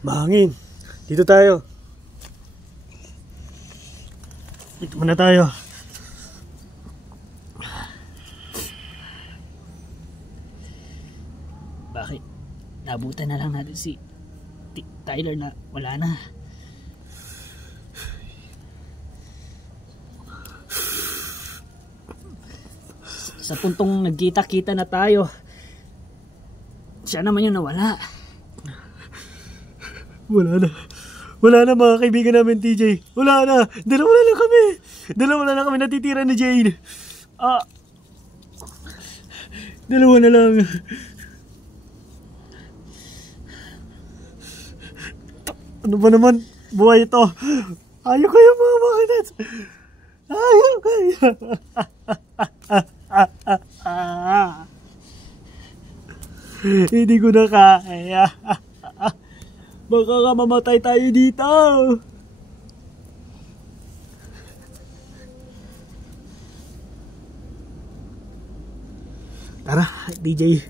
Mahangin. Dito tayo. Dito muna tayo. Bakit? Nabutan na lang natin si Tyler na wala na. Sa puntong nagkita-kita na tayo, siya naman yung nawala. Wala na mga kaibigan namin, TJ. Wala na. Dalawa na lang kami. Dalawa na lang kami natitira ni Jane. Dalawa na lang. Ano ba naman buhay ito? Ayaw kayo mga kanats. Ayaw kayo. Hindi ko na kaya. Baka ka mamatay tayo dito. Tara, DJ.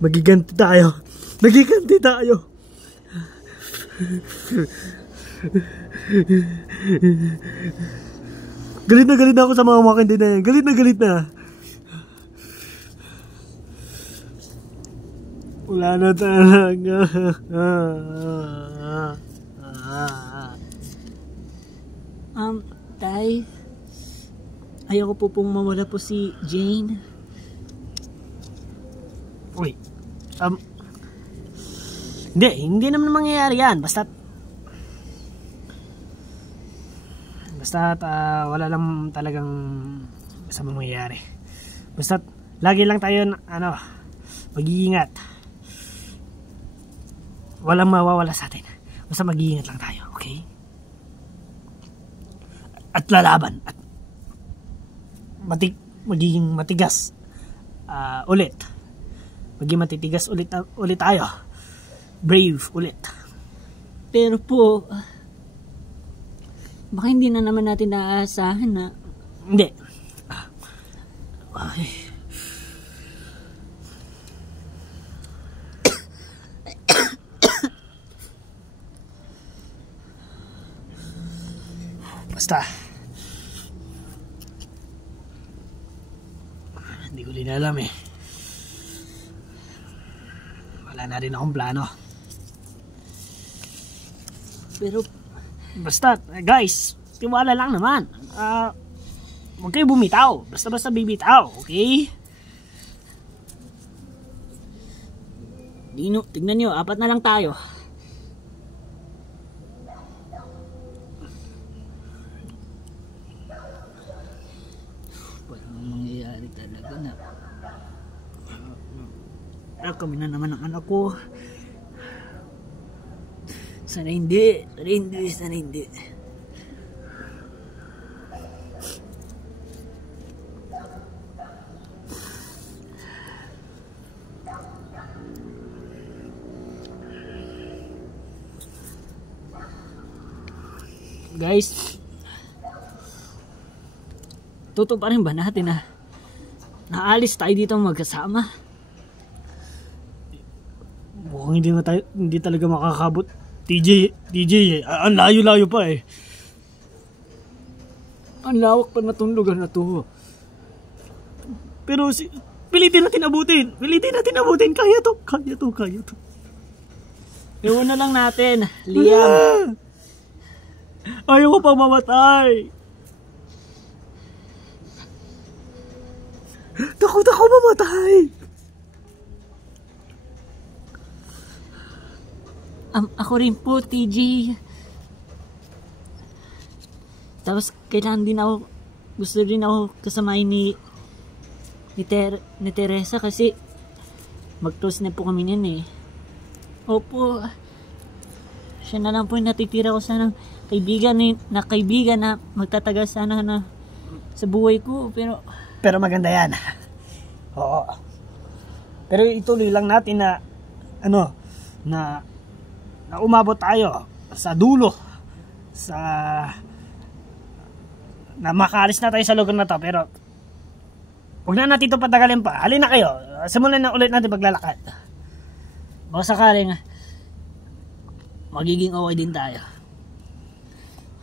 Magiganti tayo. Magiganti tayo. Galit na ako sa mga makindi na yan. Galit na. Wala na talaga. Tay, ayoko po pong mawala po si Jane. Uy, hindi naman mangyayari yan. Basta't wala lang talagang masamang mangyayari. Basta't lagi lang tayo mag-iingat. Walang mawawala sa atin. Basta mag-iingat lang tayo, okay? At lalaban at magiging matigas ulit. Magiging matitigas ulit tayo. Brave ulit. Pero po, baka hindi na naman natin naaasahan na. Hindi. Ay. Basta hindi ko din alam eh. Wala na rin akong plano. Pero basta guys, tiwala lang naman. Huwag kayo bumitaw. Basta bibitaw, okay? Dino, tignan nyo, 4 na lang tayo. Walang mangyayari talaga na. Kami na naman ang anak ko. Sana hindi. Guys, totoo pa rin ba natin na naalis tayo dito magkasama? Mukhang hindi talaga makakabot. DJ, ang layo-layo pa eh. Ang lawak pa na itong lugar na to. Pero pilitin natin abutin. Kaya to. Iwan na lang natin, Liam. Ayaw ko pang mamatay. Takot ako mamatay. Ako rin po, TJ. Tapos kailangan din ako, gusto rin ako kasamahin ni Teresa kasi mag-close na po kami niyan eh. Opo. Siya na lang po yung natitira ko sanang kaibigan na magtatagal sana na sa buhay ko. Pero maganda yan. Oo. Pero ituloy lang natin na umabot tayo sa dulo, na makaalis na tayo sa lugar na to. Pero huwag na natin ito patagalin pa. Halina kayo, simulan na ulit natin paglalakad. Baka sakaling magiging okay din tayo.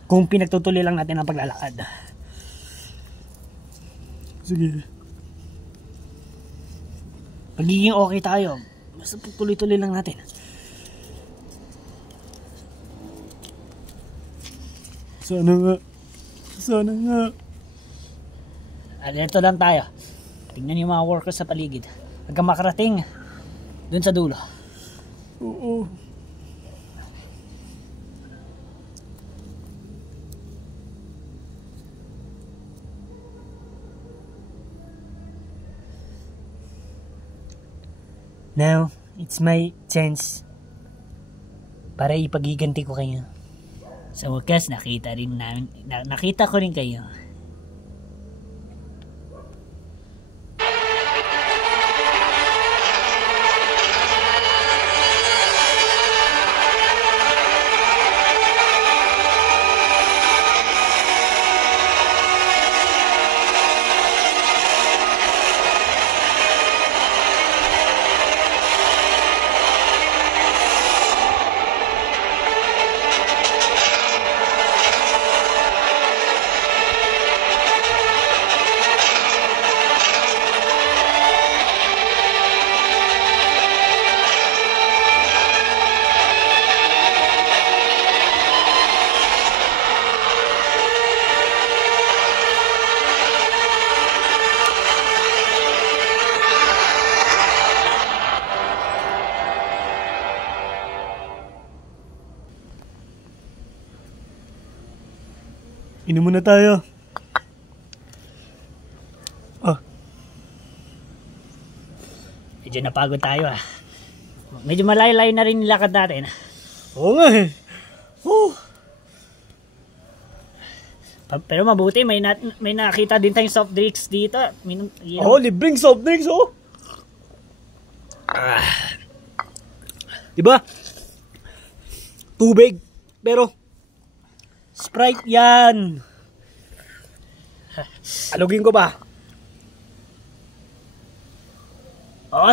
Kung pinagtutuloy lang natin ang paglalakad. Sige. Magiging okay tayo. Basta tuloy-tuloy lang natin. Sana nga. Sana nga. Alerto lang tayo. Tingnan yung mga workers sa paligid. Hanggang makarating dun sa dulo. Oo. Now, it's my chance para ipagiganti ko kayo. Sa wakas, nakita ko rin kayo. Inom muna tayo. Medyo napagod tayo Medyo malayo-layo na rin nilakad natin. Oo nga Pero mabuti, may nakita din tayong soft drinks dito. Libreng soft drinks Diba? Tubig. Pero Sprite yan. Alugin ko ba?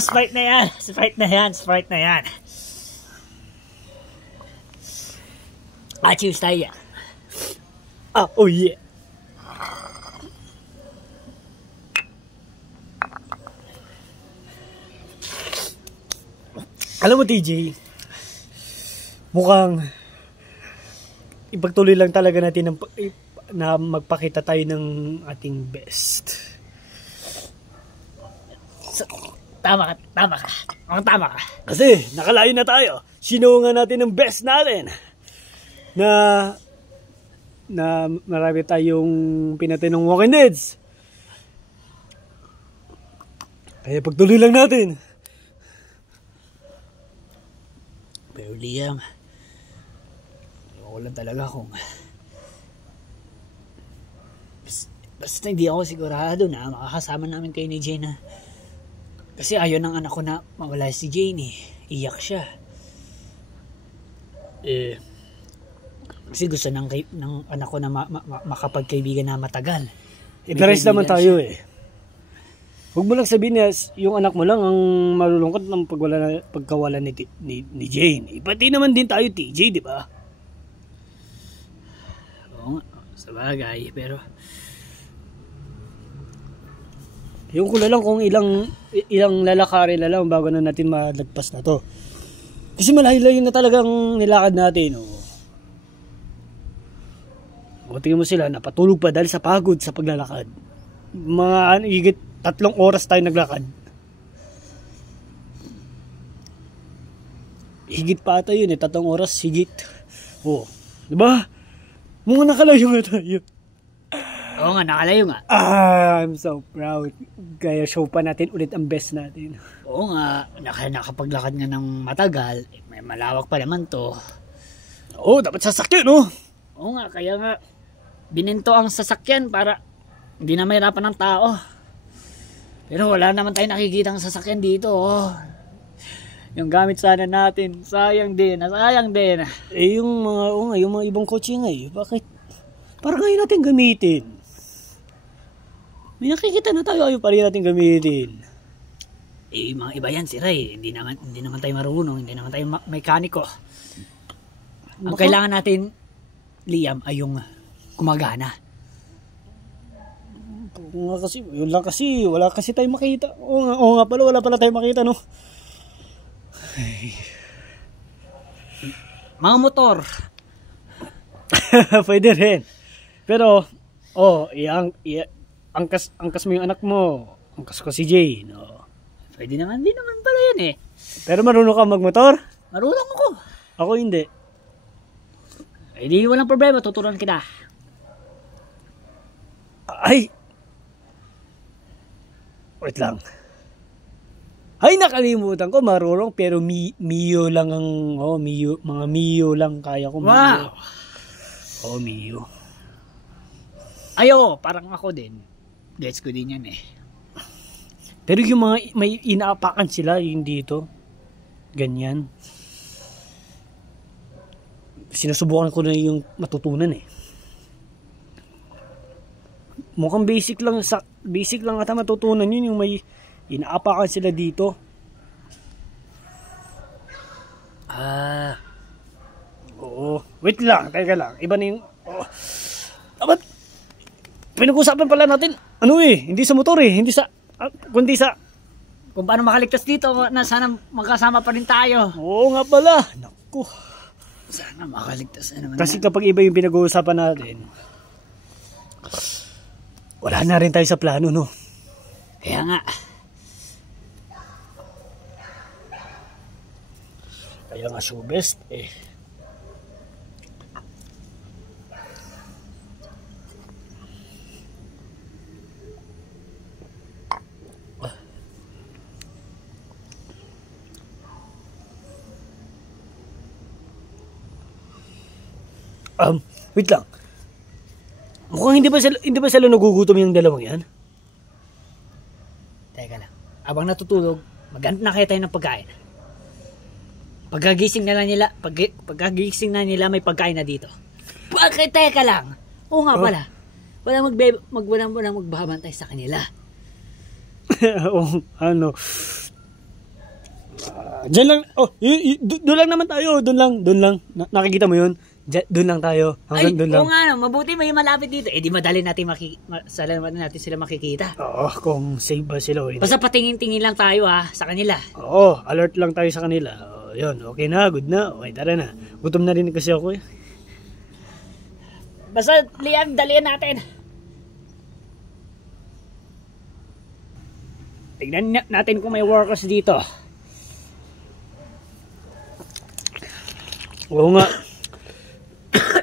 Sprite na yan. Sprite na yan. Cheers tayo. Oh yeah. Alam mo TJ, mukhang ipagtuloy lang talaga natin na magpakita tayo ng ating best. Tama ka. Kasi nakalayo na tayo. Sinuungan natin ang best natin. Na marami tayong pinatay ng Walking Deads. Kaya pagtuloy lang natin. Pero Liam, wala talaga kung basta hindi ako sigurado na makakasama namin kayo ni Jane kasi ayaw ng anak ko na mawala si Jane iyak siya kasi gusto ng anak ko na makapagkaibigan na matagal. Pares naman tayo huwag mo lang sabihin na yung anak mo lang ang malulungkot ng pagkawala ni Jane. Pati naman din tayo TJ, di ba? Oo nga, sa bagay, pero yung ko lang kung ilang lalakarin na lang bago na natin malagpas na to. Kasi malayo-layo na talagang nilakad natin. Tingnan mo sila, napatulog pa dahil sa pagod sa paglalakad. Higit 3 oras tayo naglakad. Higit pa ata yun 3 oras higit. Diba? Mga nakalayo nga tayo. Oo nga, nakalayo nga. I'm so proud. Kaya show pa natin ulit ang best natin. Oo nga, nakapaglakad nga ng matagal. May malawak pa naman to. Dapat sasakyan Oo nga, kaya nga bininto ang sasakyan para hindi na mahirapan ng tao. Pero wala naman tayo nakikitang sasakyan dito Yung gamit sana natin, sayang din. Yung mga ibang kotse bakit? Para ngayon natin gamitin. May nakikita na tayo, ayaw pa rin natin gamitin. Mga iba yan si Ray. Hindi naman tayo marunong, hindi naman tayo mekaniko. Ang kailangan natin, Liam, ay yung gumagana. Oo nga kasi, yun lang kasi, wala kasi tayong makita. Oo nga pala, wala pala tayong makita, no? Ay. Mga motor. Pwede rin. Pero, angkas mo yung anak mo. Angkas ko si Jane, no? Pwede naman, di naman pala yan eh. Pero marunong ka magmotor? Marunong ako. Ako hindi. Eh di walang problema, tuturuan kita. Ay! Wait lang. Ay, nakalimutan ko, marunong, pero Mio lang ang, mga Mio lang kaya ko. Wow! Mio. Ayo, parang ako din. Gets ko din yan eh. Pero yung mga, may inaapakan sila, yung dito. Ganyan. Sinusubukan ko na yung matutunan eh. Mukhang basic lang ata matutunan yun, yung may inaapakan sila dito. Oo. Wait lang, teka lang. Iba na yung... Ba't? Pinag-usapan pala natin, hindi sa motor eh, hindi sa... kundi sa... Kung paano makaligtas dito, na sana magkasama pa rin tayo. Oo nga pala. Naku. Sana makaligtas na naman. Kasi kapag iba yung pinag-uusapan natin, wala na rin tayo sa plano, no? Kaya nga. Kaya nga show best eh. Wait lang. Mukhang hindi ba sila nagugutom yung dalawang yan? Teka lang. Abang natutulog, maghanap na kaya tayo ng pagkain. Pagkagising na nila may pagkain na dito. Bakit? Teka lang. Oo nga pala. Walang magbabantay sa kanila. Diyan lang. Doon lang naman tayo. Doon lang. Nakikita mo yun? Doon lang tayo. Doon lang. Oo nga, mabuti may malapit dito. Eh di madali natin natin sila makikita. Oo, kung safe ba sila o hindi. Basta patingin-tingin lang tayo sa kanila. Oo, alert lang tayo sa kanila. Yun, okay na, good na. Okay, tara na. Gutom na rin kasi ako eh. Basta, Liam, dalian natin. Tignan natin kung may workers dito. Oo nga.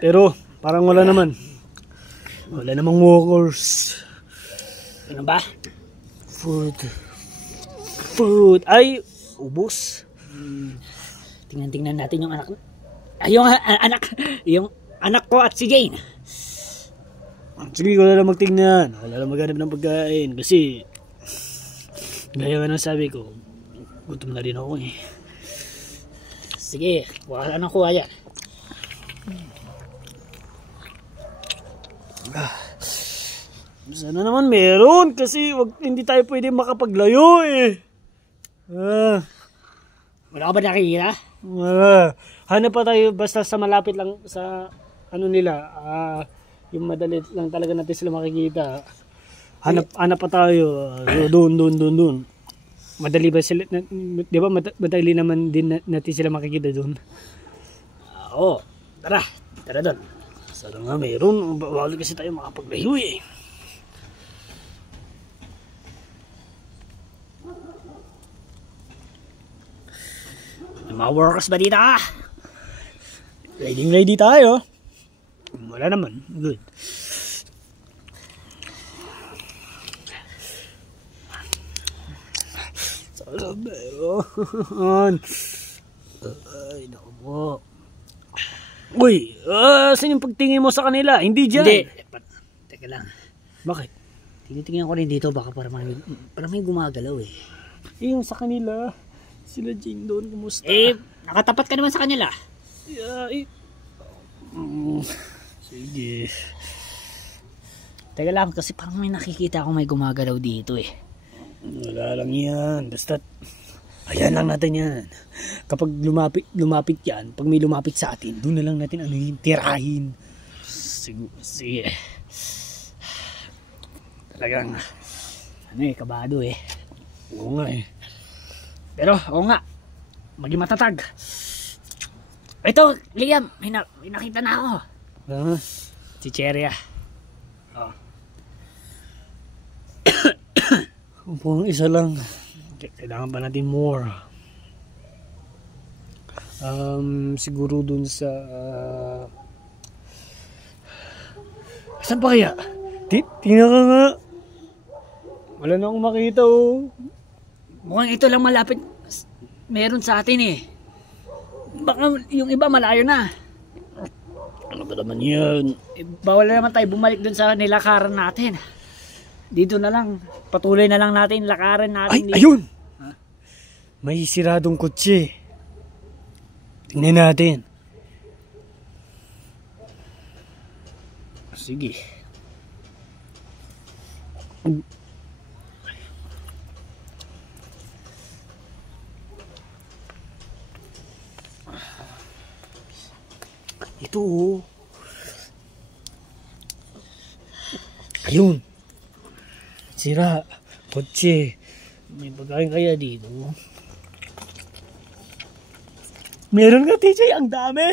Pero, parang wala naman. Wala namang workers. Ano ba? Food. Ay, ubos. Tingnan natin yung anak. Yung anak ko at si Jane. Sige, wala lang magtingnan. Wala lang maghanap ng pagkain. Kasi, gaya nga ng sabi ko, gutom na rin ako eh. Sige, wala nang kuha yan. Sana naman meron kasi hindi tayo pwede makapaglayo eh. Wala ka ba nakikita? Hanap pa tayo basta sa malapit lang sa nila. Yung madali lang talaga natin sila makikita. Hanap pa tayo. Doon. Madali ba sila? Di ba madali naman din natin sila makikita doon? Oo. Tara doon. Sana nga meron. Bawal kasi tayo makapaglayo eh. May mga workers ba dito? Ready tayo. Wala naman. Good. Sana meron. Ay, naku po. Uy, saan yung pagtingin mo sa kanila? Hindi dyan. Hindi. Teka lang. Bakit? Tinitingnan ko rin dito baka para may gumagalaw eh. Yung sa kanila. Sila Jane doon, kumusta? Nakatapat ka naman sa kanila. Sige. Teka lang, kasi parang may nakikita ako may gumagalaw dito eh. Wala lang yan. Basta Ayan lang natin yan. Kapag lumapit yan, pag may lumapit sa atin, doon na lang natin tirahin. Sige. Talagang, kabado eh. Oo nga eh. Pero, oo nga, maging matatag. Ito, Liam, may nakita na ako. Si Cherry ah. Oh. Kung isa lang, kailangan pa natin more. Siguro dun sa saan pa kaya? Tingnan ka nga. Wala na akong makita oh. Mukhang ito lang malapit meron sa atin eh. Baka yung iba malayo na. Ano ba naman yan? Bawal na naman tayo bumalik dun sa nilakaran natin. Dito na lang, patuloy na lang natin lakaran natin. Ay, ayun! Huh? May siradong kotse. Tingnan natin. Sige. Ito oh. Ayun. Sira. Kotse. May pagkain kaya dito? Meron nga TJ. Ang dami.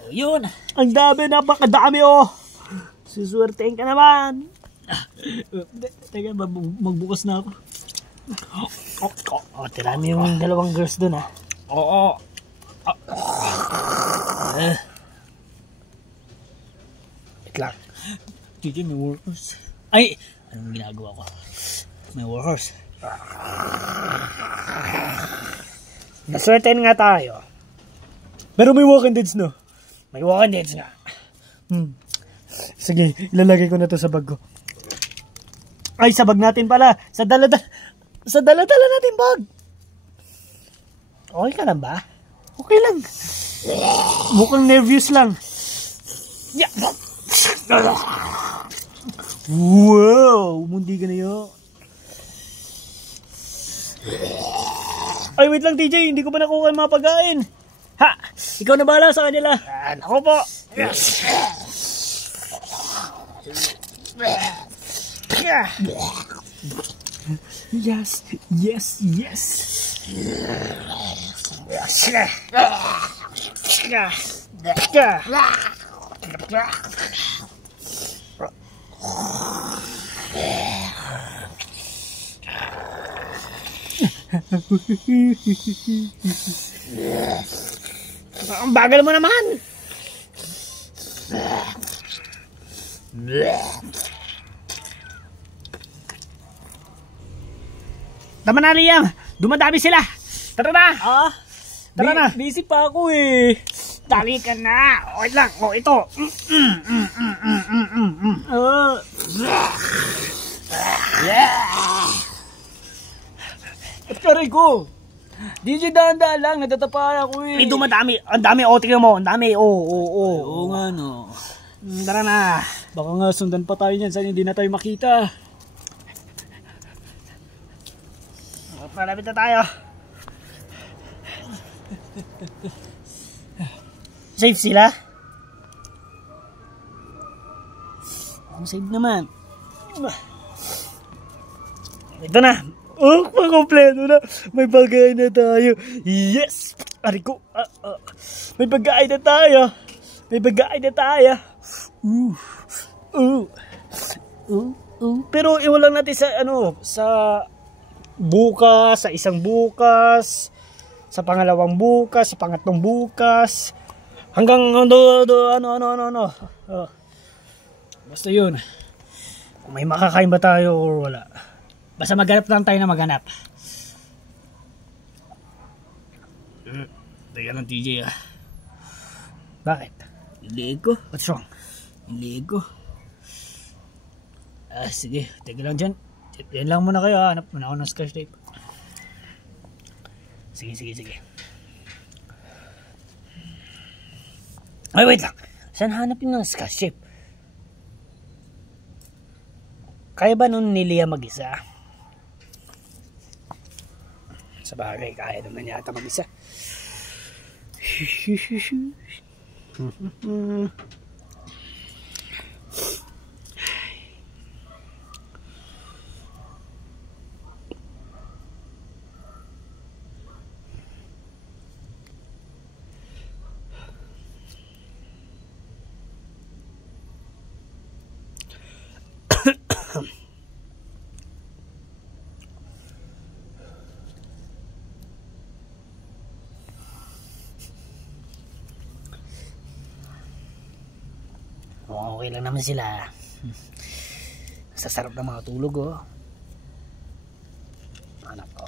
Oh, yun. Ang dami. Napakadami oh. Suswertein ka naman. Teka, magbukas na ako. Tirami yung dalawang girls dun ah. Oo. Wait lang. TJ, may workers. Ay! Anong ginagawa ko? May workers. Naswertein nga tayo. Pero may walking deads no? May walking deads nga. Sige, ilalagay ko na to sa bag ko. Ay, sa bag natin pala. Sa dala-dala natin bag. Okay ka lang ba? Okay lang. Mukhang nervous lang. Yeah. Wow! Mundi ka na yun. Ay, wait lang TJ. Hindi ko pa nakuha yung mga pagkain. Ha! Ikaw na bahala sa kanila. Ako po. Yes. Ang bagal mo naman. Tama na, Liam. Dumadami sila. Tara na. Tara na. Busy pa ako eh. Dali ka na. Wait lang. O, ito. At karay ko. DJ dahan-dahan lang. Natatapa ako eh. May dumadami. Ang dami. O, tingnan mo. Ang dami. Oo nga no. Tara na. Baka nga sundan pa tayo niyan. Saan hindi na tayo makita. Malapit na tayo. Safe sila? Ang safe naman. Ito na. Oh, makompleto na. May pagkain na tayo. Yes! Ari ko. May pagkain na tayo. May pagkain na tayo. Pero iwan lang natin sa sa bukas, sa isang bukas, sa pangalawang bukas, sa pangatlong bukas, hanggang basta yun. Kung may makakain ba tayo or wala. Basta maghanap lang tayo na maghanap. Teka lang TJ ah. Bakit? Yung liig ko. What's wrong? Yung liig ko. Sige, teka lang dyan. Yan lang muna kayo, hanap muna ako ng scotch tape. Sige. Ay, wait lang. Saan hanapin ng scotch tape? Kaya ba nun ni Liam mag-isa? Sa bagay, kaya naman yata mag-isa. Okay lang naman sila. Sasarap ng mga tulog, oh. Anak ko.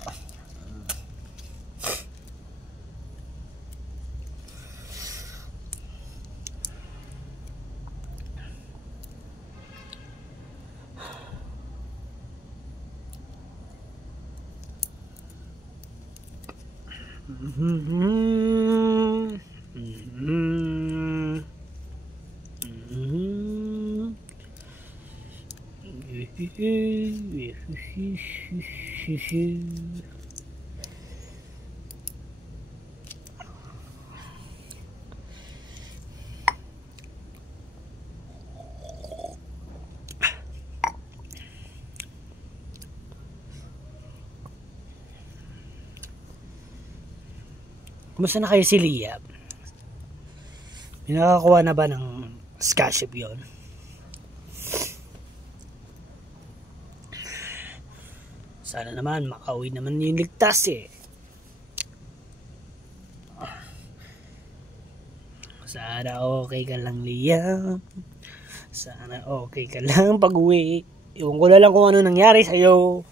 Kumusta na kayo si Lia? May nakakakuha na ba ng scholarship yun? Sana naman makauwi naman yung ligtas eh. Sana okay ka lang, Lia. Sana okay ka lang pag-uwi. Iwan ko na lang kung ano nangyari sa'yo.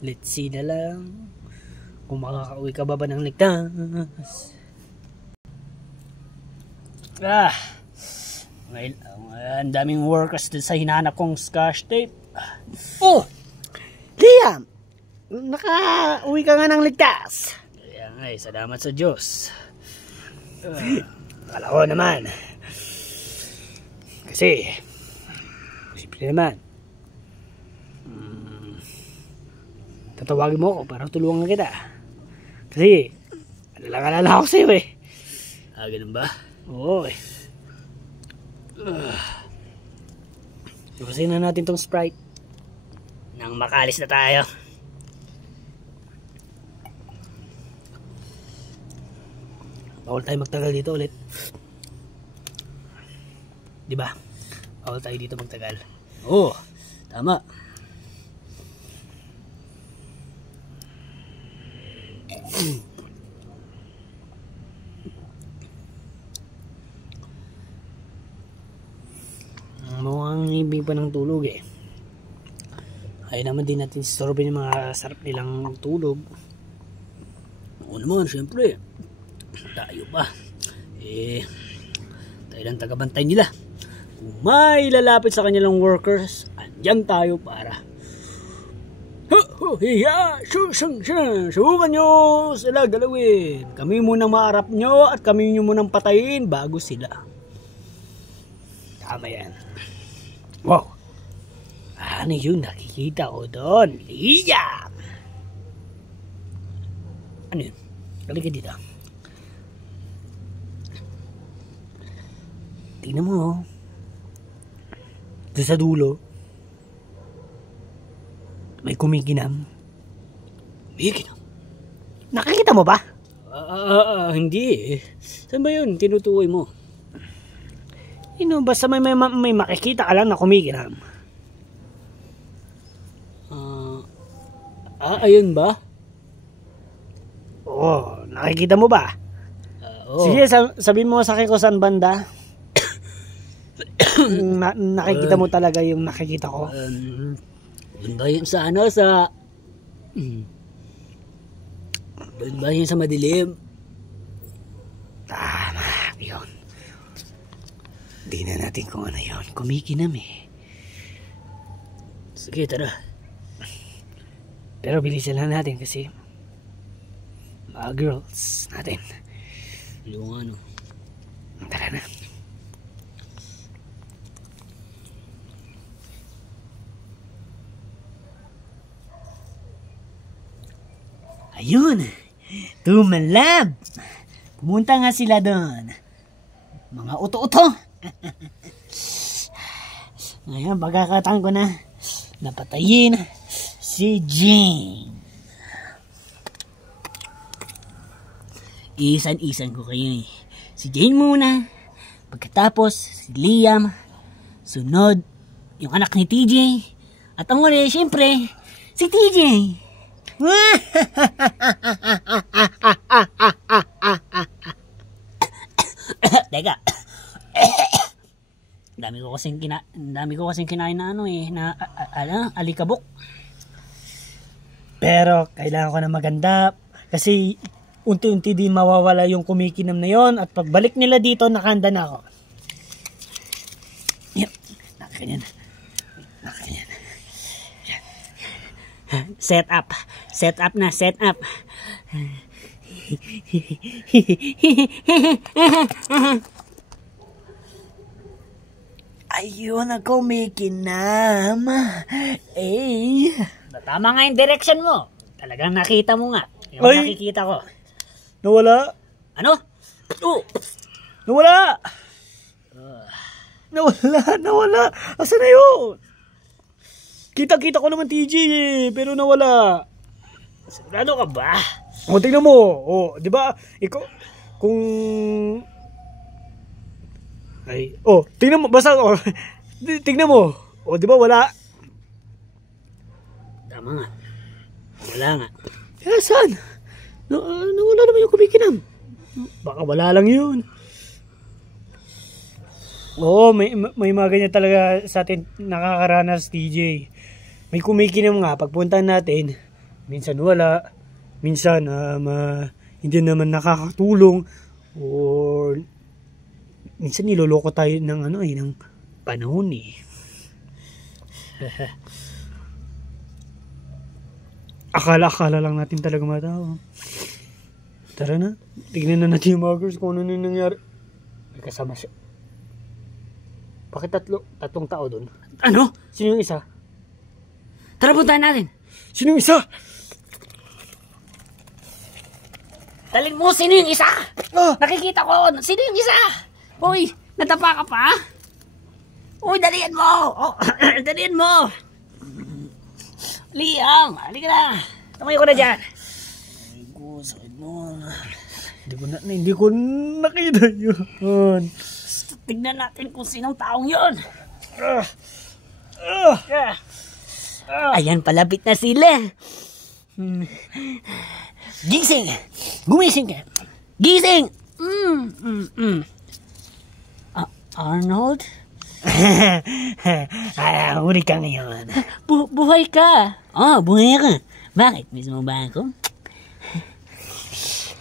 Let's see na lang kung makakauwi ka ba ng ligtas. Well, ang daming workers din sa hinanap kong scotch tape. Oh! Liam! Nakauwi ka nga ng ligtas. Kaya nga salamat sa Diyos. Kala ko naman. Kasi, simple naman. Tatawagin mo ako para tulungan kita. Kasi, alala ako sa'yo eh. Ganun ba? Oo eh. Ipusin na natin tong Sprite nang makalis na tayo. Bawal tayo magtagal dito ulit. Diba? Bawal tayo dito magtagal. Oo, tama. Mukhang ibig pa ng tulog eh. Ayaw naman din natin sistorbin yung mga sarap nilang tulog. Oo naman, syempre. Tayo pa. Tayo lang tagabantay nila. Kung may lalapit sa kanilang workers, andyan tayo para subukan nyo sila galawin. Kami munang maarap nyo at kami nyo munang patayin bago sila. Tama yan. Wow. Ano yung nakikita ko doon? Liam! Ano yun? Halika dito. Tingnan mo, oh. Doon sa dulo may kumikinam. Kumikinam? Nakikita mo ba? Hindi eh. Saan ba yun? Tinutukoy mo. Basta may makikita ka lang na kumikinam. Ayun ba? Oo, nakikita mo ba? Oo. Sige, sabihin mo sa akin kung saan banda. Nakikita mo talaga yung nakikita ko. Doon ba yun sa doon ba yun sa madilim? Tama, yun. Di na natin kung ano yun. Kumikinam eh. Sige, tara. Pero bilisan lang natin kasi mga girls natin. Yung ano. Tara na. Ayun, tumalab. Pumunta nga sila doon. Mga uto-uto. Ngayon, pagkakataon ko na napatayin si Jane. Isan-isan ko kayo eh. Si Jane muna. Pagkatapos, si Liam. Sunod, yung anak ni TJ. At ang uli, syempre, si TJ. Teka. Dami ko kasing kinain na alikabok. Pero kailangan ko na maganda kasi unti-unti din mawawala yung kumikinam na yon at pagbalik nila dito nakahanda na ako. Yep. Nakaganyan. Set up na. Ayun ako kumikinam. Eh. Tama nga yung direction mo. Talagang nakita mo nga. Yung nakikita ko. Nawala. Ano? Oh. Nawala. Nawala. Asa na yun? Kita-kita ko naman TJ eh, pero nawala. Sigurado ka ba? O, tingnan mo. O, di ba? Ikaw, kung... Ay, tingnan mo. Basta, tingnan mo. O, di ba wala? Tama nga. Wala nga. Saan? Nawala naman yung kumikinam. Baka wala lang yun. Oo, may mga ganyan talaga sa atin nakakaranas, TJ. May kumikinam nga, pagpunta natin, minsan wala, minsan hindi naman nakakatulong, or minsan niloloko tayo ng ng panahon eh. Akala lang natin talaga matao. Tara na, tignan na natin yung mga girls kung ano na nangyari. May kasama siya. Bakit tatlong tao doon? Ano? Sino yung isa? Tara, puntahan natin. Sino yung isa? Talin mo, sino yung isa? Nakikita ko. Sino yung isa? Uy, natapa ka pa? Uy, dalian mo. Dalian mo. Liam, halika na. Tumayo ko na dyan. Ay ko, sakit mo. Hindi ko nakita yun. Tignan natin kung sinong taong yun. Ayan, palapit na sila. Gising! Gumising ka! Gising! Arnold? Huli ka ngayon. Buhay ka! Buhay ka. Bakit? Miss mo ba ako?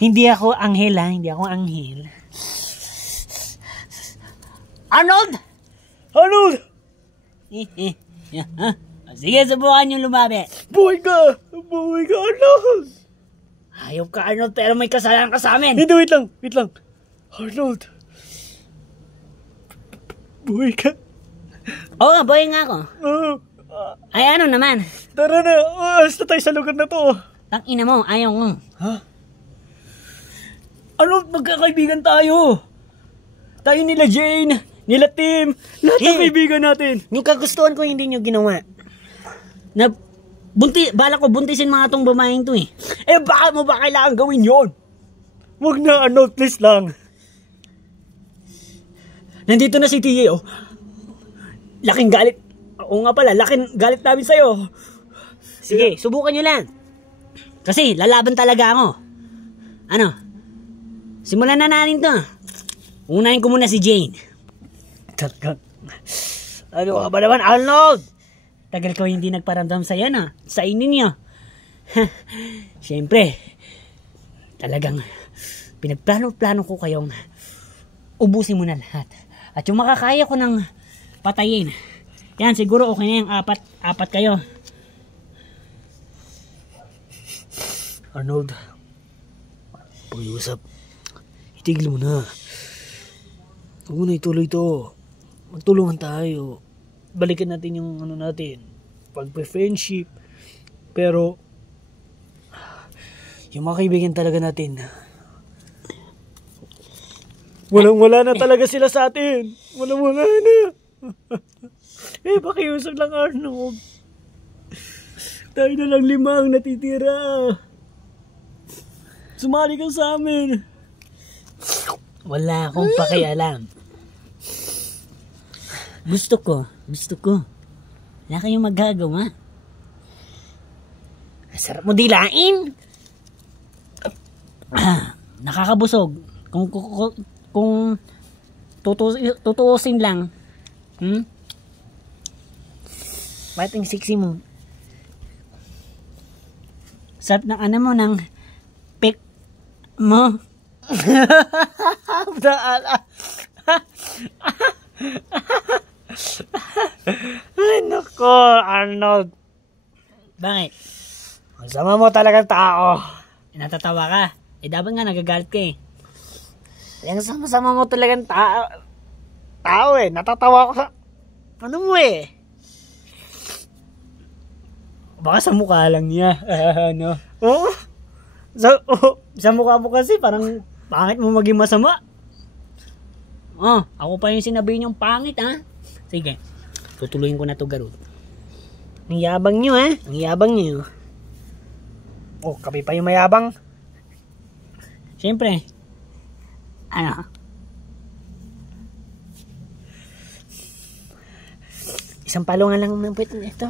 Hindi ako anghel ha. Hindi ako anghel. Arnold! Arnold! Sige, subukan yung lumabi. Buhay ka! Buhay ka, Arnold! Hayop ka, Arnold, pero may kasalanan ka sa amin. Hindi, wait lang. Arnold. Buhay ka. Oo nga, buhay nga ako. Ay, ano naman? Tara na, basta tayo sa lugar na to. Tangina mo, ayaw mo. Ha? Arnold, magkakaibigan tayo. Tayo nila Jane, nila Tim, lahat ng kaibigan natin. Yung kagustuhan ko hindi nyo ginawa. Bala ko buntisin mga tong babaeng to eh. Bakit mo ba kailangan gawin yon? Wag na, Arnold, please lang. Nandito na si Tia, oh. Laking galit. Oo nga pala, laking galit namin sa'yo. Sige, subukan nyo lang. Kasi lalaban talaga ako. Ano? Simulan na natin to. Unahin ko muna si Jane. Ano ka ba naman, Arnold? Tagal ko hindi nagparamdam sa'yo na. Sa ninyo. Siyempre, talagang pinagplano-plano ko kayong ubusin mo na lahat. At yung makakaya ko ng patayin, yan, siguro okay na yung apat kayo. Arnold, pag-iusap, itigil mo na. Huwag mo na ituloy to. Magtulungan tayo. Balikan natin yung pagpe-friendship. Pero Yung mga kaibigan talaga natin. Walang-wala na talaga sila sa atin. Walang-wala na. Pakiusap lang, Arnold. Tayo na lang 5 ang natitira. Sumali ka sa amin. Wala akong pakialam. Gusto ko. Wala kayong magagawa. Sarap mo dilain. Nakakabusog. Kung tutuusin lang. Bakit ang sexy mo? Sarap ng mo ng pick mo. Ay, nako, Arnold. Bakit? Ang sama mo talagang tao. Natatawa ka. Dapat nga nagagalit ka eh. Ang sama-sama mo talagang tao eh. Natatawa ko sa... Ano mo eh? Baka sa mukha lang niya. Ano? Oo. Sa mukha mo kasi parang pangit mo maging masama. Ako pa yung sinabi niyong pangit ha. Sige. Tutuloyin ko na to, Garud. Ang yabang niyo Ang yabang niyo. Kami pa yung mayabang. Siyempre. Ano? Isang palungan lang ng puwet ito.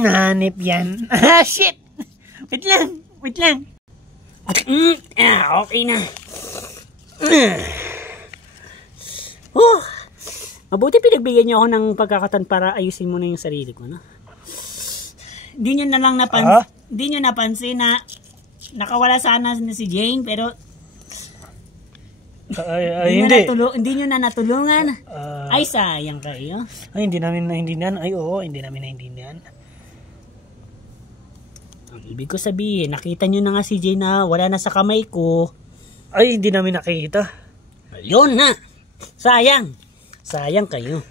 Hanip yan. Shit! Wait lang. Okay na. Mabuti pinagbigyan niyo ako ng pagkakataon para ayusin mo na yung sarili ko, no? Hindi niyo na lang napansin na nakawala sana si Jane, pero hindi nyo na natulungan. Ay, sayang kayo. Ay, hindi namin naintindihan. Hindi namin naintindihan. Ang ibig ko sabihin, nakita nyo na nga si Jane na wala na sa kamay ko. Ay, hindi namin nakikita. Yun na. Sayang kayo.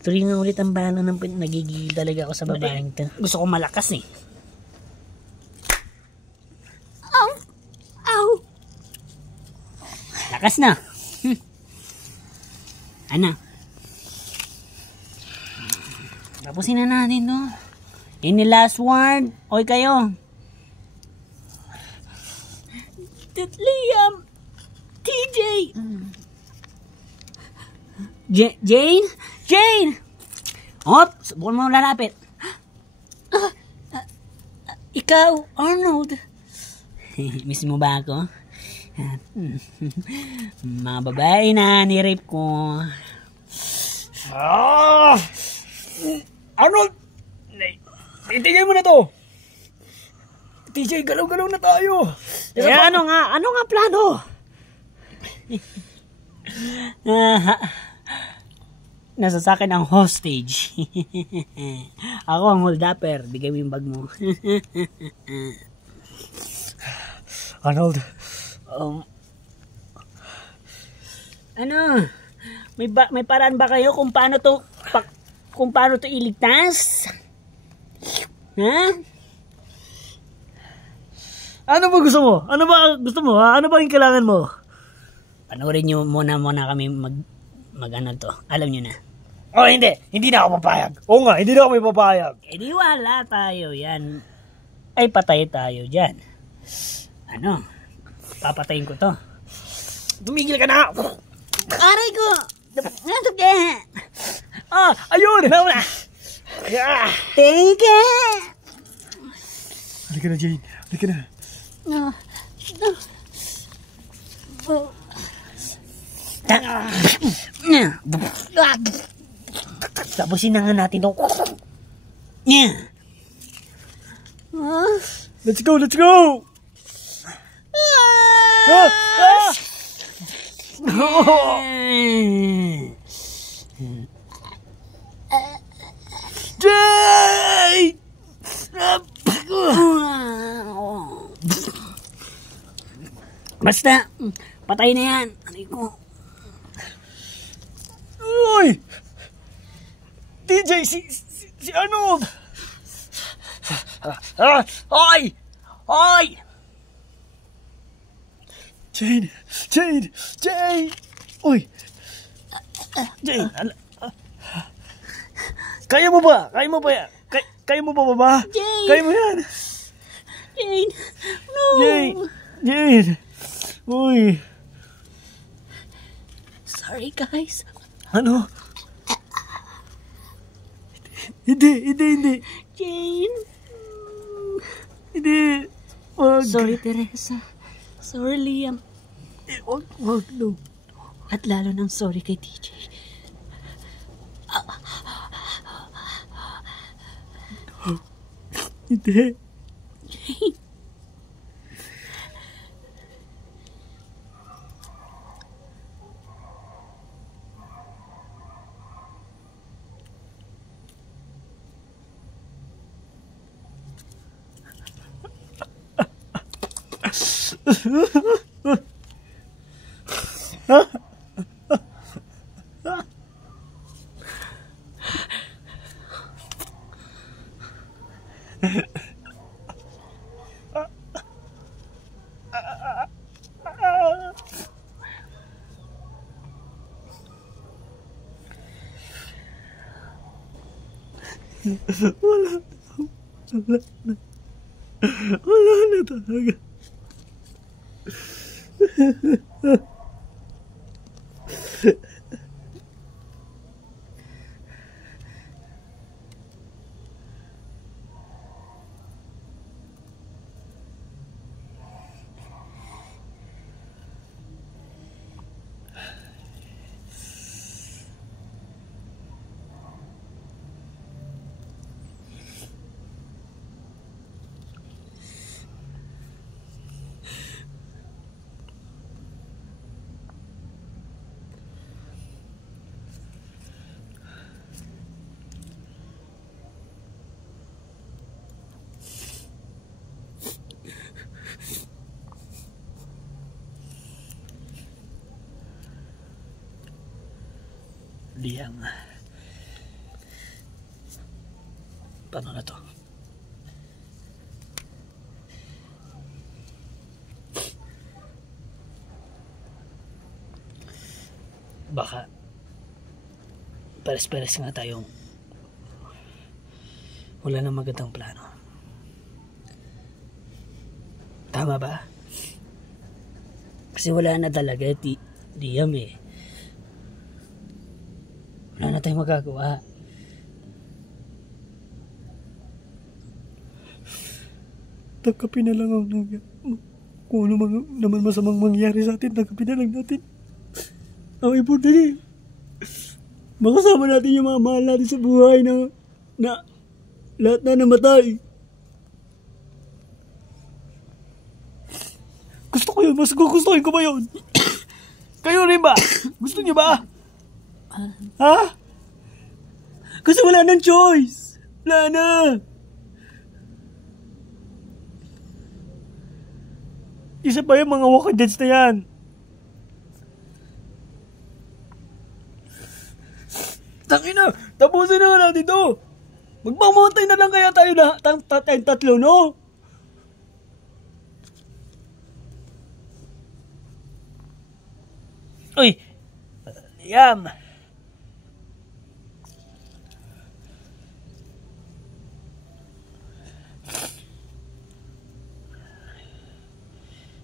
Tuloy nga ulit ang bala ng nagigigil talaga ako sa babaeng to. Gusto ko malakas eh. Lakas na. Ano? Tapusin na natin to. Any last word? Oy kayo. Liam. TJ. Jane? Subukan mo lalapit. Ikaw, Arnold. Miss mo ba ako? Mga babae na ni-rape ko. Arnold! Itigay mo na to! TJ, galaw-galaw na tayo! Ano nga plano? Nasa sakin ang hostage. Ako ang hold-upper. Bigay mo yung bag mo. Arnold, ano? May paraan ba kayo kung paano to iligtas? Ha? Ano ba gusto mo? Ano ba yung kailangan mo? Panoorin nyo muna kami mag-ano to. Alam nyo na. Hindi na ako papayag. Oo nga, hindi na ako may papayag. Di wala tayo yan. Ay patay tayo dyan. Ano? Papatayin ko to. Tumigil ka na! Aray ko! Nasok ka! Ayun! Take it! Halika na, Jane. Halika na. Tapusin na nga natin ito. Let's go! Jay! Basta, patay na yan. Aray ko. Uy! TJ, si Arnold! Hoy! Hoy! Jane! Jane! Jane! Uy! Jane! Kaya mo ba? Kaya mo ba yan? Kaya mo ba ba? Jane! Kaya mo yan? Jane! No! Jane! Jane! Uy! Sorry, guys. Ano? Hindi. Jane! Hindi. Wag. Sorry, Teresa. Sorry, Liam. Wag, no. At lalo ng sorry kay TJ. Hindi. Jane! Wala na talaga. Liam. Paano na to? Baka pares-pares nga tayong wala nang magandang plano. Tama ba? Kasi wala na talaga Liam eh. Wala na tayong magagawa. Tanggapin na lang ang kung ano naman masamang mangyari sa atin, tanggapin na lang natin. Ang importante, makasama natin yung mga mahal natin sa buhay na lahat na namatay. Gusto ko yun, mas gugustuhin ko ba yun? Kayo rin ba? Gusto niyo ba? Ha? Kasi wala nang choice. Wala na. Isa pa yung mga wakadets na yan. Tangina, tapusin na nga natin to. Magmamontay na lang kaya tayo na tayong tatlo, no? Uy, Liam.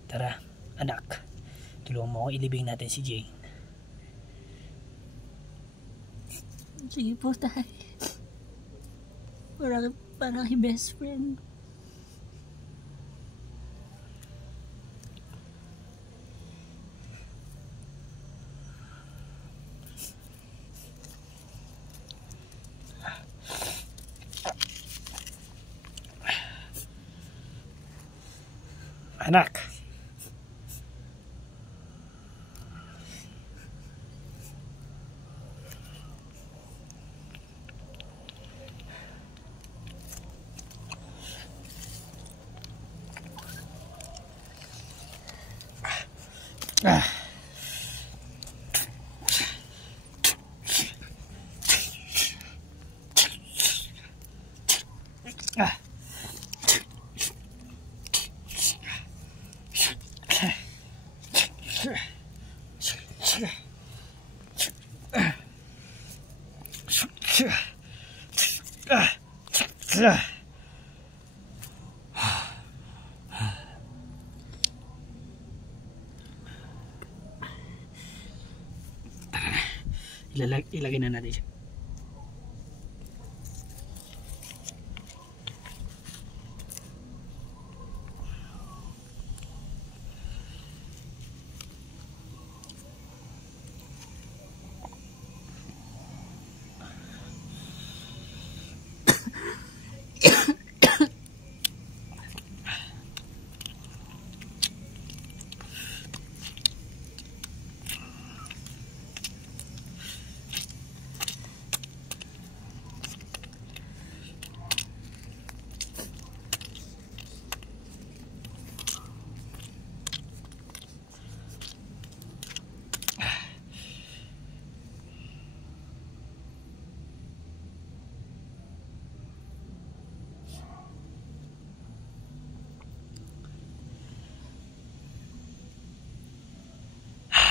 Tara, anak. Tulungan mo ako ilibing natin si Jane. Sige po, tay. Parang best friend. Anak. Ilagay na natin siya.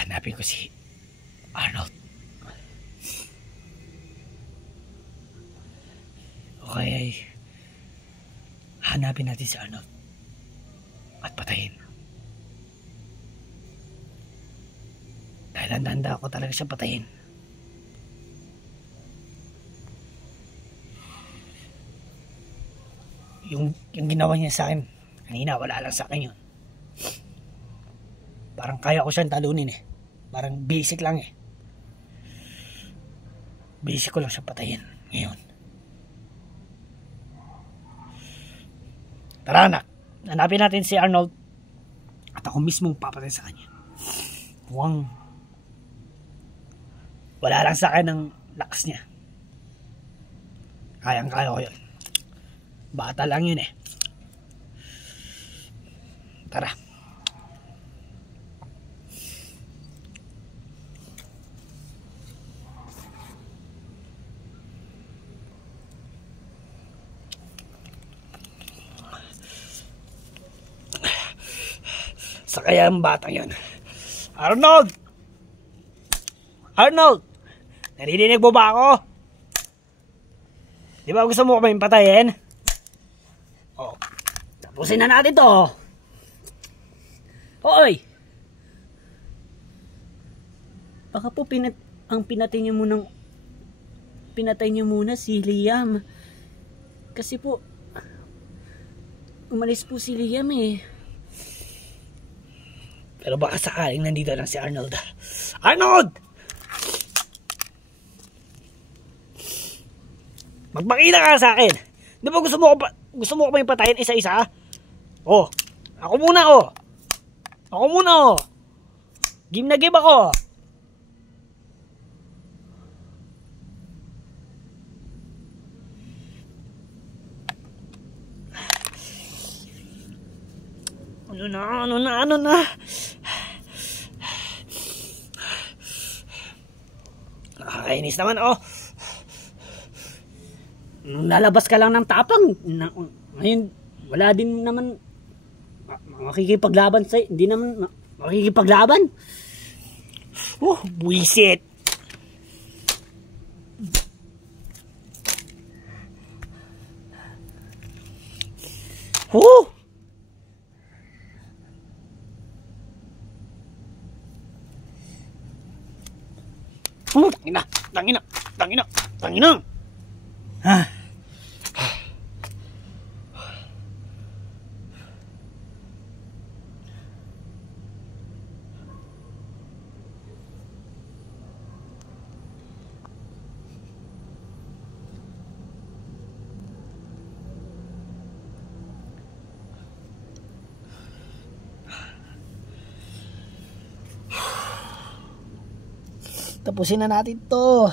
Hanapin ko si Arnold. Okay, hanapin natin si Arnold at patayin. Dahil handa ako talaga siya patayin. Yung ginawa niya sa akin kanina, wala lang sa akin yun. Parang kaya ko siyang talunin eh. Parang basic lang eh. Basic ko lang siya patayin ngayon. Tara anak, hanapin natin si Arnold at ako mismong papatay sa kanya. Mukhang wala lang sa akin ng lakas niya. Kayang-kaya ko yun. Bata lang yun eh. Tara. Sa kaya ang batang yun. Arnold! Arnold! Narinig mo ba ako? Di ba gusto mo kaming patayin? Oh, tapusin na natin to. Hoy! Baka po pinatay niyo muna si Liam. Kasi po umalis po si Liam eh. Pero baka sakaling nandito lang si Arnold. Arnold! Magpakita ka sa akin. Di ba gusto mo ko pa yung patayin isa-isa? Oh, ako muna oh. Ako muna oh. Game na game ako. Ano na? Nakakainis naman oh. Lalabas ka lang ng tapang. Ngayon, wala din naman makikipaglaban sa'yo. Hindi naman makikipaglaban. Oh, buwisit. Oh! Tangina. Ah. Tapusin na natin to.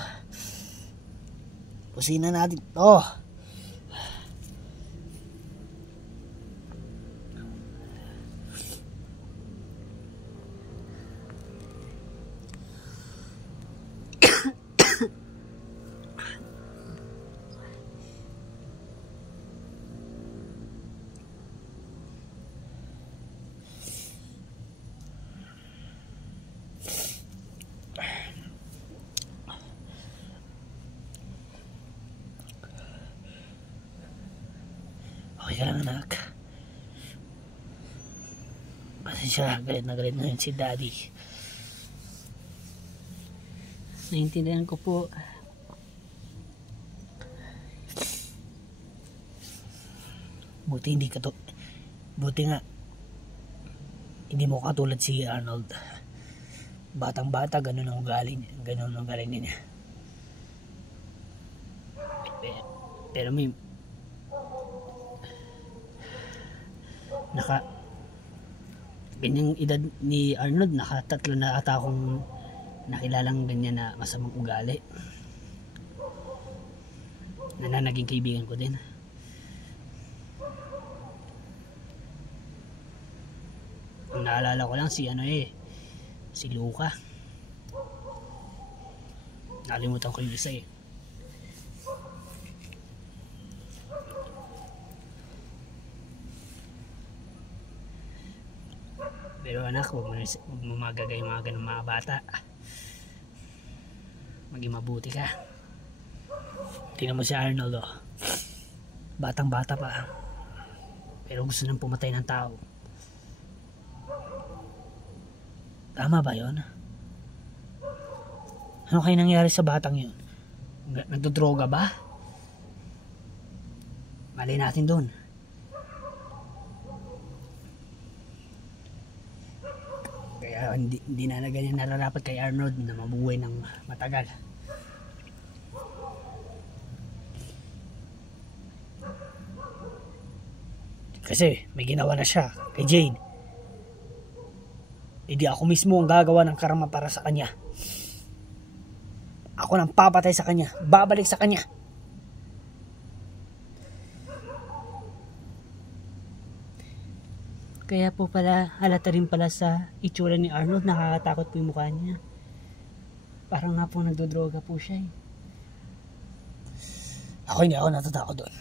Okay ka lang, anak. Pasensya, galit na yun si Daddy. Naintindihan ko po. Buti nga hindi mo katulad si Arnold. Batang bata, ganun ang ugali niya. Pero may ganyang edad ni Arnold, nakatatlo na ata akong nakilalang ganyan na masamang ugali na naging kaibigan ko din. Ang naalala ko lang si Luca. Nalimutan ko yung isa Pero anak, huwag mo magagay mga ganun mga bata. Maging mabuti ka. Tingnan mo si Arnold, oh. Batang bata pa. Pero gusto nang pumatay ng tao. Tama ba yun? Ano kaya nangyari sa batang yun? Nagdodroga ba? Malay natin doon. Kaya hindi na ganyan nararapat kay Arnold na mabuhay ng matagal. Kasi may ginawa na siya kay Jane. Hindi ako mismo ang gagawa ng karma para sa kanya. Ako nang papatay sa kanya, babalik sa kanya. Kaya po pala, halata rin pala sa itsura ni Arnold, nakakatakot po yung mukha niya. Parang nga po nagdodroga po siya eh. Hindi ako natatakot doon.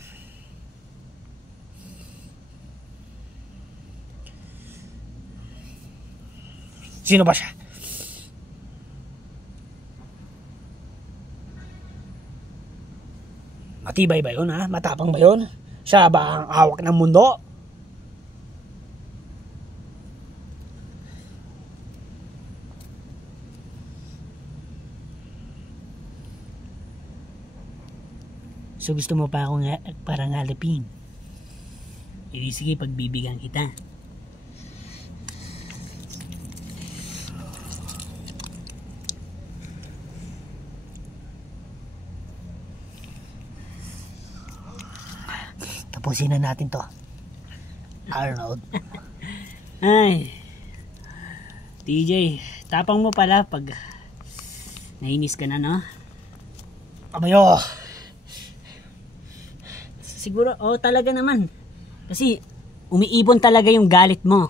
Sino ba siya? Matibay ba yun, ha? Matapang ba yun? Siya ba ang hawak ng mundo? So gusto mo pa akong parang halipin? Sige, pagbibigyan kita. Tapusin na natin to, Arnold. Ay, TJ, tapang mo pala pag nainis ka na, no? Kamayo. Siguro, talaga naman. Kasi umiibon talaga yung galit mo.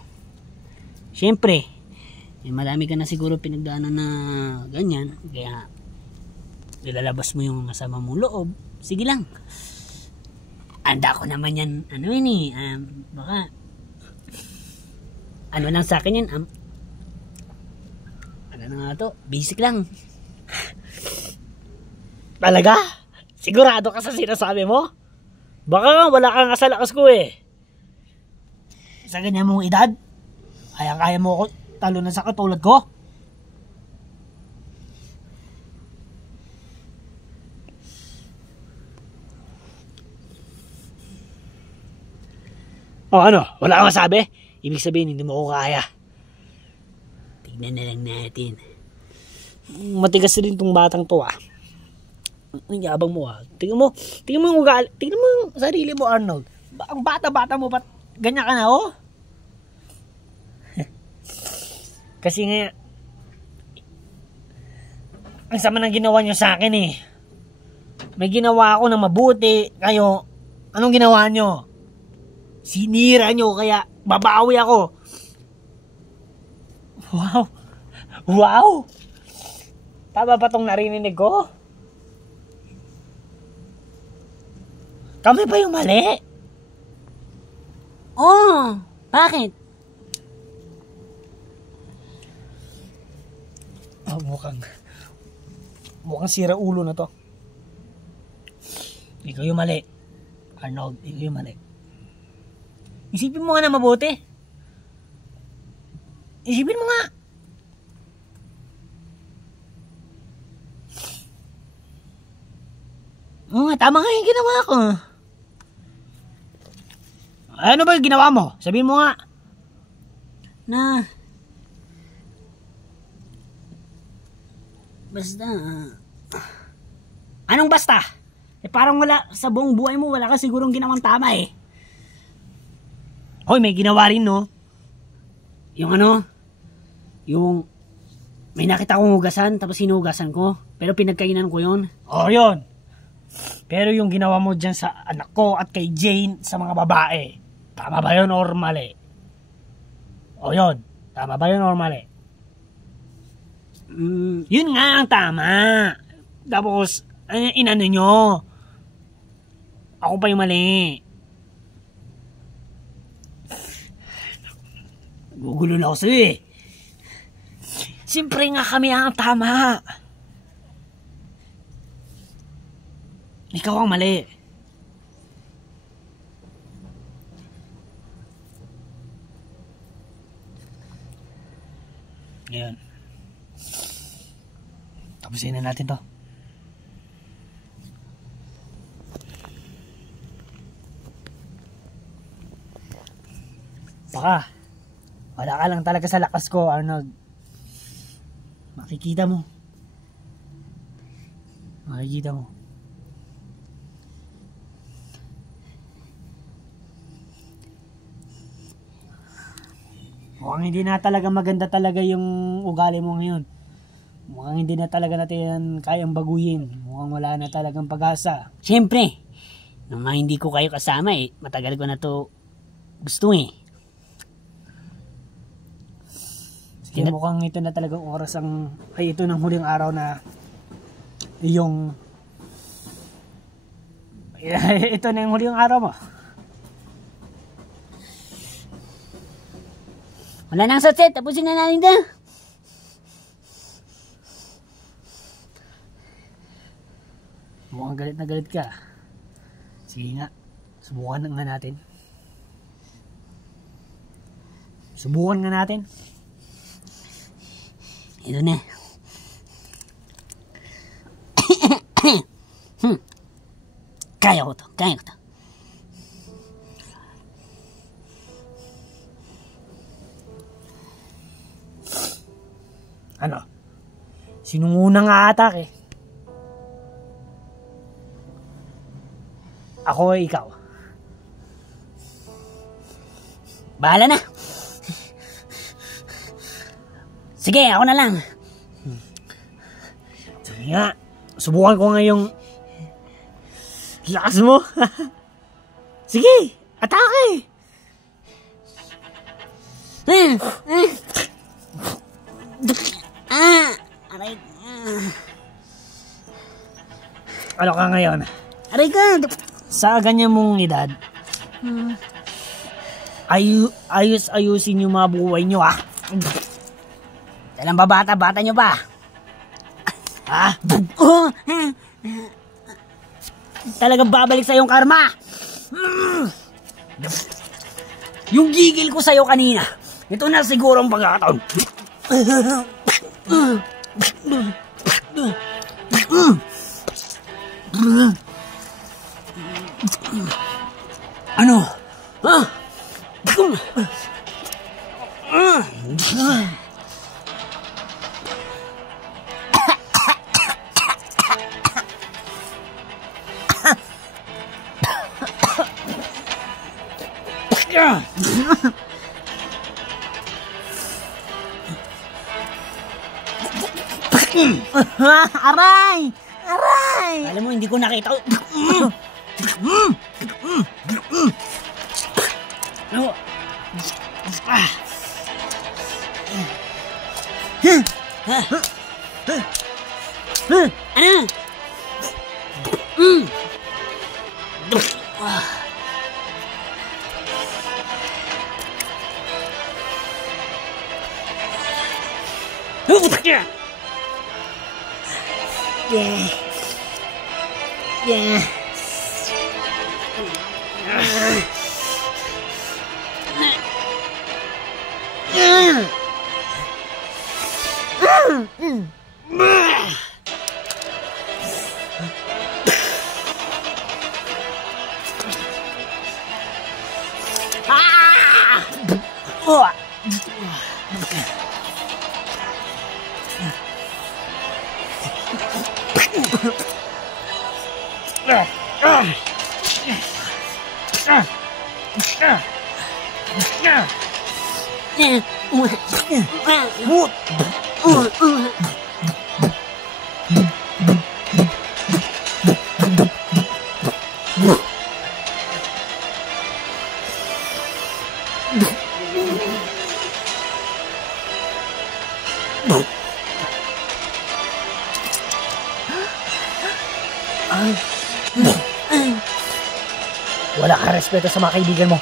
Siyempre, madami ka na siguro pinagdaanan na ganyan. Kaya nilalabas mo yung masama mong loob. Sige lang. Anda ko naman yan, baka ano lang sa akin yan, ano na nga to, basic lang. Talaga? Sigurado ka sa sinasabi mo? Baka wala kang sa lakas ko eh. Sa ganyan mong edad, kaya mo ako talo na sa katulad ko? Ano? Wala kang masabi? Ibig sabihin, hindi mo ako kaya. Tignan na lang natin. Matigas rin tong batang to, Ang yabang mo, Tingnan mo yung ugali. Tingnan mo yung sarili mo, Arnold. Ang bata-bata mo, ba't ganyan ka na, Kasi nga, ang sama ng ginawa nyo sa akin, May ginawa ako na mabuti. Kayo, anong ginawa nyo? Sinira nyo, kaya babawi ako. Wow! Tama ba itong narinig ko? Kami ba yung mali? Bakit? Mukhang sira ulo na to. Ikaw yung mali, Arnold. Ikaw yung mali. Isipin mo nga na mabuti. Isipin mo nga. Oo nga, tama nga yung ginawa ko. Ano ba yung ginawa mo? Sabihin mo nga. Basta, Anong basta? Parang wala, sa buong buhay mo, wala ka sigurong ginawang tama eh. Hoy, may ginawa rin, no? Yung may nakita kong hugasan, tapos sinuhugasan ko, pero pinagkainan ko yun. Oh, yun. Pero yung ginawa mo dyan sa anak ko at kay Jane sa mga babae, tama ba yun or mali? O yun, tama ba yun or mali? Yun nga ang tama. Tapos, inano nyo. Ako pa yung mali. Gugulo na ako sa'yo eh. Siyempre nga kami ang tama. Ikaw ang mali. Ngayon. Tapusin na natin to. Baka, wala ka lang talaga sa lakas ko, Arnold. Makikita mo. Makikita mo. Mukhang hindi na talaga maganda talaga yung ugali mo ngayon. Mukhang hindi na talaga natin kayang baguhin. Mukhang wala na talagang pag-asa. Siyempre, nung hindi ko kayo kasama eh, matagal ko na to gusto eh. Kaya mukhang ito na talagang oras ay ito ng huling araw na ito na yung huling araw mo. Wala nang sunset, tapusin na natin ito. Mukhang galit na galit ka. Sige nga, subukan nga natin. Subukan nga natin. Ito na. Kaya ko to. Ano? Sinungunang a-attack eh. Ako ay ikaw. Bahala na. Sige, ako na lang. Sige nga, subukan ko nga yung lakas mo. Sige, atake! Aray. Ano ka ngayon? Aray ka. Sa ganyan mong edad, ayusin yung mga buhay nyo ah. Kailan ba bata nyo ba? Ha? Oh. Talagang babalik sa yung karma. Yung gigil ko sa'yo kanina, ito na siguro ang pagkakataon. Ano? Aray! Aray! Alam mo, hindi ko nakita. Wala ka respeto sa mga kaibigan mo.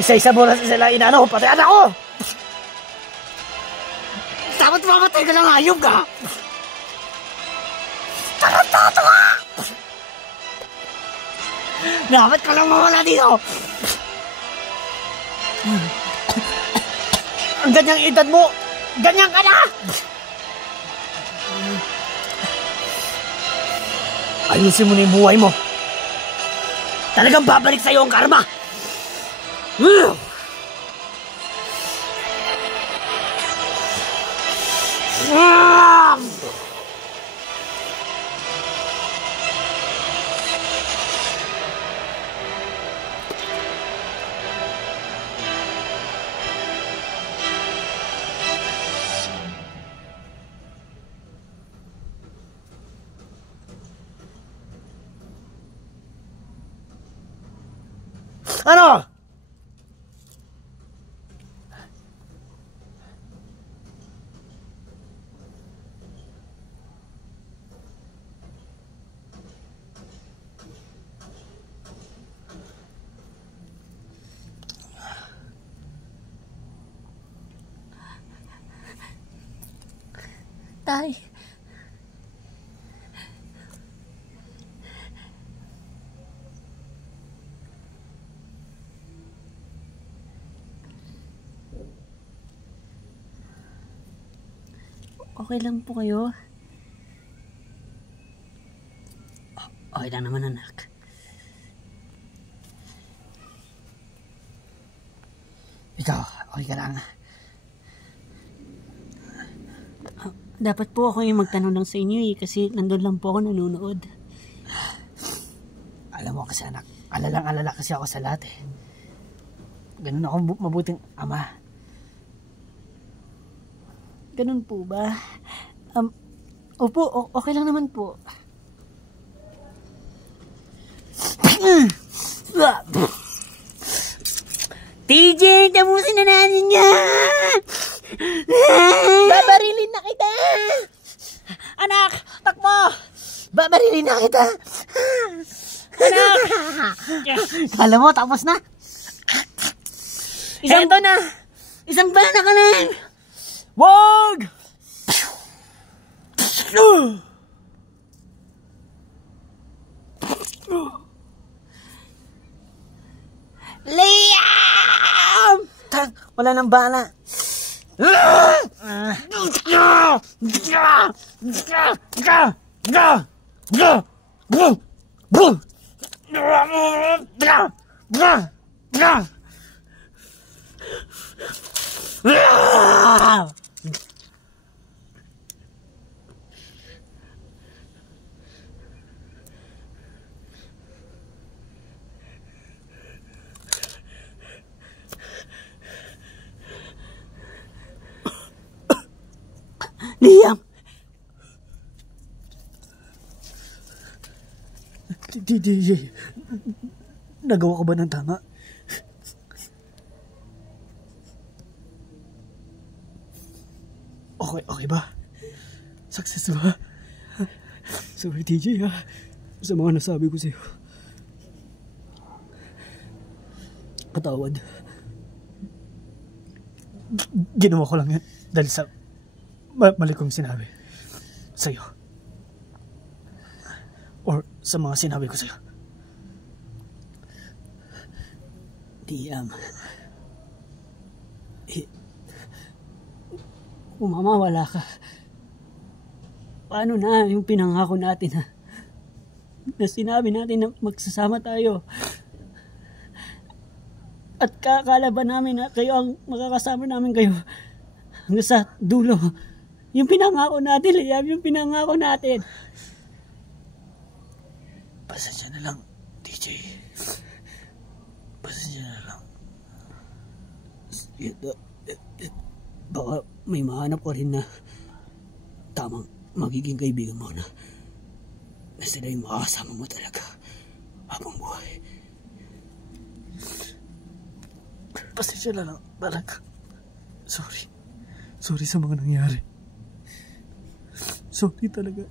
Isa-isa mo na sila inano, patayan ako! Dapat mamatay ka lang, hayop ka! Tarantato ka! Dapat ka lang mawala dito! Ang ganyang edad mo, ganyan ka na! Ayusin mo na yung buhay mo. Talagang babalik sa'yo ang karma. Ano? Tay. Okay lang po kayo? Okay lang naman, anak. Ikaw, okay ka lang. Dapat po ako yung magtanong lang sa inyo kasi nandun lang po ako nanonood. Alam mo kasi anak, alalang-alala kasi ako sa lahat eh. Ganun ako mabuting ama. Ganun po ba? Opo, okay lang naman po. TJ, tapusin na natin yan! Babarilin na kita! Anak, takbo! Babarilin na kita! Anak! Kala mo, tapos na? Eto na! Isang bala ka lang! Wag! Liam! Wala nang bala. Liam! DJ, nagawa ko ba ng tama? Okay ba? Success ba? Sorry DJ ha, sa mga nasabi ko sa'yo. Patawad. Ginawa ko lang yan dahil sa mali kong sinabi sa'yo. Or sa mga sinabi ko sa'yo. Liam. Kung mamawala ka, paano na yung pinangako natin na sinabi natin na magsasama tayo? At kakalaban namin na kayo ang makakasama namin kayo hanggang sa dulo. Yung pinangako natin, Liam, yung pinangako natin. Pasensya na lang, DJ. Pasensya na lang. Baka may mahanap ko rin na tamang magiging kaibigan mo na sila yung makakasama mo talaga habang buhay. Pasensya na lang talaga. Sorry sa mga nangyari. Sorry talaga.